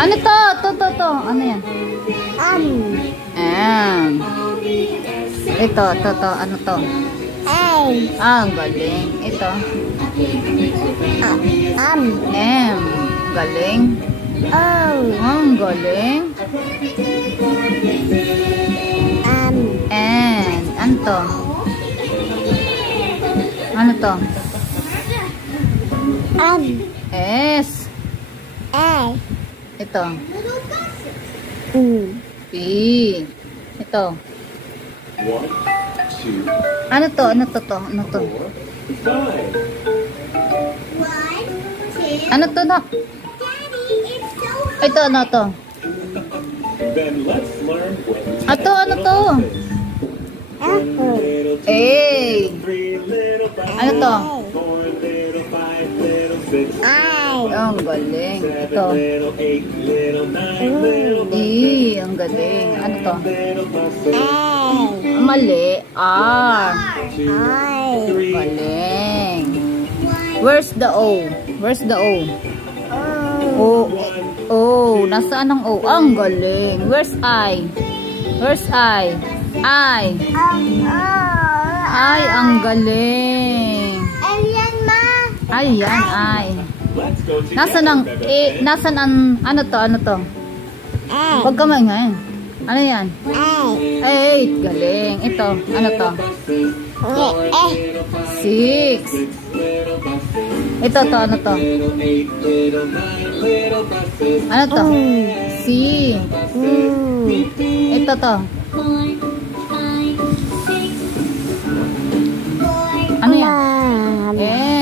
Ano to? To. Ano yan? M. Ito, to. Ano to? Ang galing. Ito. M. Galing. Ang galing. N. Ano to? Ano to? S. Ito. P. Ito. Ano to? Ano to? Ano to? Ano to na? Ito, ano to? Ato, ano to? A. Ano to? Ang galing. Ito. E. Ang galing. Ano to? Mali. R. Galing. Where's the O? Where's the O? O. Nasaan ang O? Ang galing. Where's I? Where's I? I. Ay, ang galing. Ayan, I. Nasaan ang A? Nasaan ang ano to? Ano to? Huwag ka maingay. Ano yan? 8. Galing. Ito. Ano to? 6. Ito to. Ano to? Ano to? C. Ito to. Ano yan?